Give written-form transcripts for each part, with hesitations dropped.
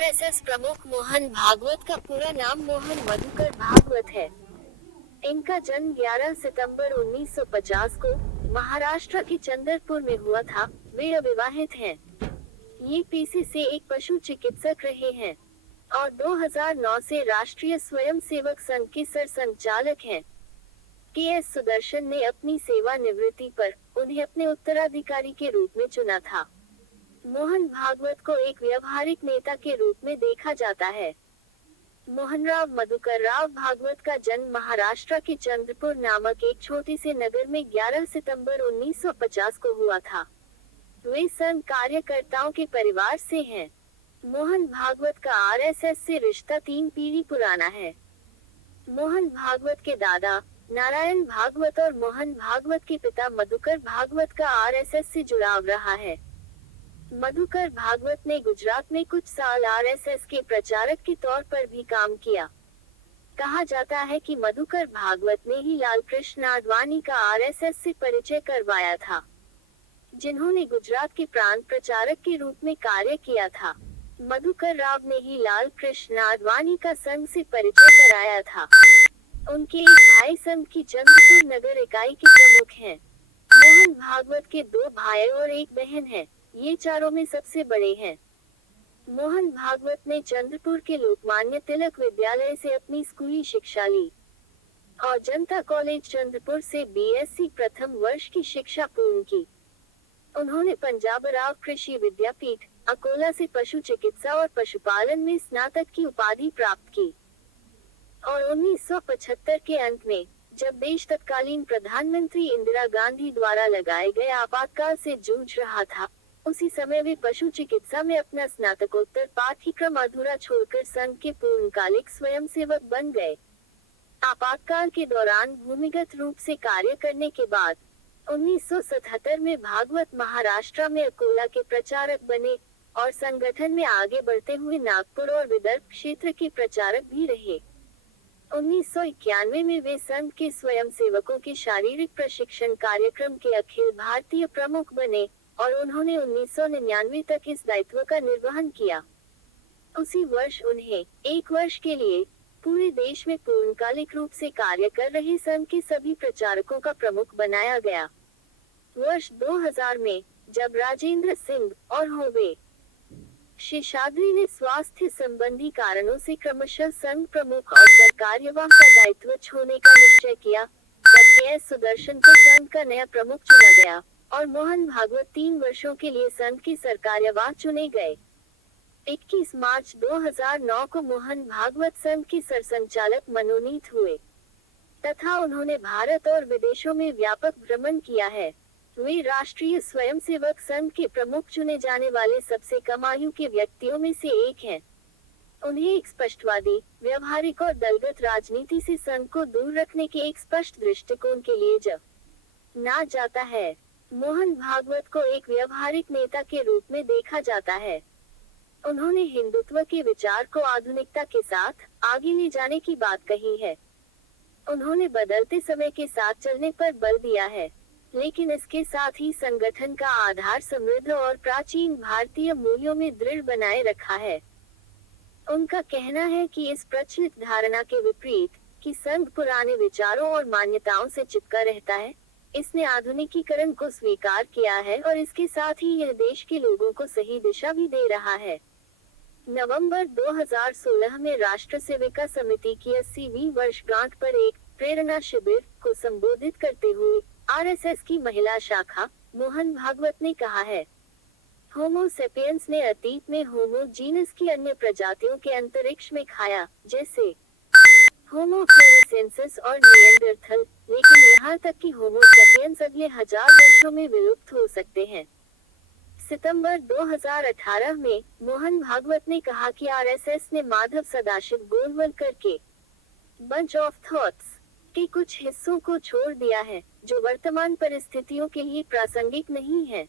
RSS प्रमुख मोहन भागवत का पूरा नाम मोहन मधुकर भागवत है। इनका जन्म 11 सितंबर 1950 को महाराष्ट्र के चंद्रपुर में हुआ था। वे अविवाहित हैं। ये पेशे से एक पशु चिकित्सक रहे हैं और 2009 से राष्ट्रीय स्वयंसेवक संघ के सरसंघचालक हैं। के.एस. सुदर्शन ने अपनी सेवानिवृत्ति पर उन्हें अपने उत्तराधिकारी के रूप में चुना था। मोहन भागवत को एक व्यवहारिक नेता के रूप में देखा जाता है। मोहनराव मधुकर राव भागवत का जन्म महाराष्ट्र के चंद्रपुर नामक एक छोटे से नगर में 11 सितंबर 1950 को हुआ था। वे संघ कार्यकर्ताओं के परिवार से हैं। मोहन भागवत का आरएसएस से रिश्ता 3 पीढ़ी पुराना है। मोहन भागवत के दादा नारायण भागवत और मोहन भागवत के पिता मधुकर भागवत का आरएसएस से जुड़ाव रहा है। मधुकर भागवत ने गुजरात में कुछ साल आरएसएस के प्रचारक के तौर पर भी काम किया। कहा जाता है कि मधुकर भागवत ने ही लालकृष्ण आडवाणी का आरएसएस से परिचय करवाया था, जिन्होंने गुजरात के प्रांत प्रचारक के रूप में कार्य किया था। मधुकर राव ने ही लालकृष्ण आडवाणी का संघ से परिचय कराया था। उनके एक भाई संघ की चंद्रपुर नगर इकाई के प्रमुख हैं। मोहन भागवत के 2 भाई और एक बहन है। ये चारों में सबसे बड़े हैं। मोहन भागवत ने चंद्रपुर के लोकमान्य तिलक विद्यालय से अपनी स्कूली शिक्षा ली और जनता कॉलेज चंद्रपुर से बीएससी प्रथम वर्ष की शिक्षा पूर्ण की। उन्होंने पंजाबराव कृषि विद्यापीठ अकोला से पशु चिकित्सा और पशुपालन में स्नातक की उपाधि प्राप्त की और 1975 के अंत में, जब देश तत्कालीन प्रधानमंत्री इंदिरा गांधी द्वारा लगाए गए आपातकाल से जूझ रहा था, उसी समय वे पशु चिकित्सा में अपना स्नातकोत्तर पाठ्यक्रम अधूरा छोड़कर संघ के पूर्णकालिक स्वयंसेवक बन गए। आपातकाल के दौरान भूमिगत रूप से कार्य करने के बाद 1977 में भागवत महाराष्ट्र में अकोला के प्रचारक बने और संगठन में आगे बढ़ते हुए नागपुर और विदर्भ क्षेत्र के प्रचारक भी रहे। 1991 में वे संघ के स्वयंसेवकों के शारीरिक प्रशिक्षण कार्यक्रम के अखिल भारतीय प्रमुख बने और उन्होंने 1999 तक इस दायित्व का निर्वहन किया। उसी वर्ष उन्हें 1 वर्ष के लिए पूरे देश में पूर्णकालिक रूप से कार्य कर रहे संघ के सभी प्रचारकों का प्रमुख बनाया गया। वर्ष 2000 में, जब राजेंद्र सिंह और होवे शेषाद्री ने स्वास्थ्य संबंधी कारणों से क्रमशः संघ प्रमुख और सरकार्यवाह का दायित्व छोड़ने का निश्चय किया, तब के.एस. सुदर्शन को संघ का नया प्रमुख चुना गया और मोहन भागवत 3 वर्षों के लिए संघ के सरकार्यवाह चुने गए। 21 मार्च 2009 को मोहन भागवत संघ के सरसंघचालक मनोनीत हुए तथा उन्होंने भारत और विदेशों में व्यापक भ्रमण किया है। वे राष्ट्रीय स्वयंसेवक संघ के प्रमुख चुने जाने वाले सबसे कम आयु के व्यक्तियों में से एक हैं। उन्हें एक स्पष्टवादी, व्यवहारिक और दलगत राजनीति से संघ को दूर रखने के एक स्पष्ट दृष्टिकोण के लिए जाना जाता है। मोहन भागवत को एक व्यवहारिक नेता के रूप में देखा जाता है। उन्होंने हिंदुत्व के विचार को आधुनिकता के साथ आगे ले जाने की बात कही है। उन्होंने बदलते समय के साथ चलने पर बल दिया है, लेकिन इसके साथ ही संगठन का आधार समृद्ध और प्राचीन भारतीय मूल्यों में दृढ़ बनाए रखा है। उनका कहना है कि इस प्रचलित धारणा के विपरीत कि संघ पुराने विचारों और मान्यताओं से चिपका रहता है, इसने आधुनिकीकरण को स्वीकार किया है और इसके साथ ही यह देश के लोगों को सही दिशा भी दे रहा है। नवंबर 2016 में राष्ट्र सेविका समिति की 80वीं वर्षगांठ पर एक प्रेरणा शिविर को संबोधित करते हुए आरएसएस की महिला शाखा मोहन भागवत ने कहा है, होमो सेपियंस ने अतीत में होमो जीनस की अन्य प्रजातियों के अंतरिक्ष में खाया, जैसे होमो फ्लोरेसेंसिस और निएंडरथल, लेकिन यहाँ तक कि होमो सेपियंस अगले 1000 वर्षों में विलुप्त हो सकते हैं। सितंबर 2018 में मोहन भागवत ने कहा कि आरएसएस ने माधव सदाशिव गोलवलकर के बंच ऑफ थॉट्स के कुछ हिस्सों को छोड़ दिया है, जो वर्तमान परिस्थितियों के लिए प्रासंगिक नहीं है।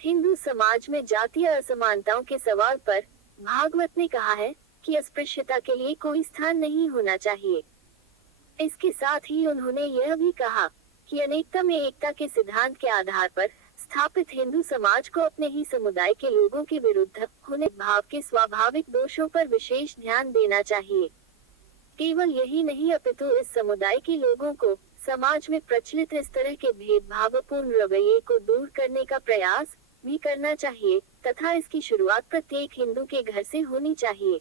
हिंदू समाज में जातीय असमानताओं के सवाल पर भागवत ने कहा है कि अस्पृश्यता के लिए कोई स्थान नहीं होना चाहिए। इसके साथ ही उन्होंने यह भी कहा कि अनेकता में एकता के सिद्धांत के आधार पर स्थापित हिंदू समाज को अपने ही समुदाय के लोगों के विरुद्ध होने भाव के स्वाभाविक दोषों पर विशेष ध्यान देना चाहिए। केवल यही नहीं अपितु इस समुदाय के लोगों को समाज में प्रचलित इस तरह के भेदभावपूर्ण रवैये को दूर करने का प्रयास भी करना चाहिए तथा इसकी शुरुआत प्रत्येक हिंदू के घर से होनी चाहिए।